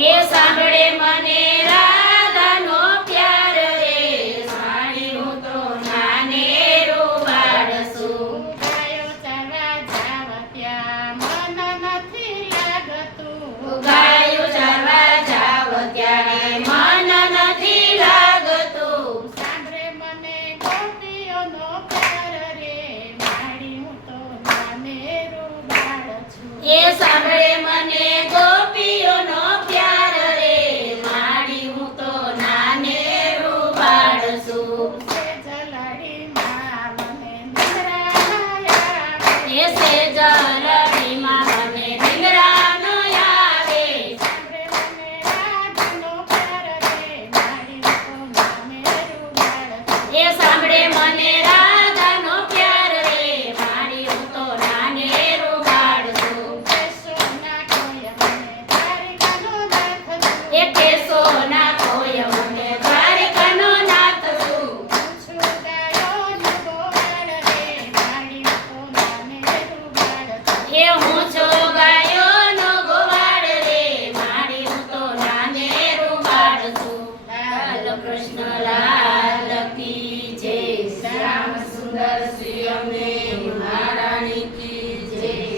એ સાંભળે મને રાધાનો પ્યાર રે તો નાને રૂબાડ ગાયો ચારા જાવા ત્યાં મન નથી લાગતું. ગાયો ચારા જાવા ત્યારે મન નથી લાગતું. સાંભળે મને ગોપીઓનો પ્યાર રે માડી તો નાને રૂબાડ છું એ સાંભળે મને ગોપીઓનો से जा रहा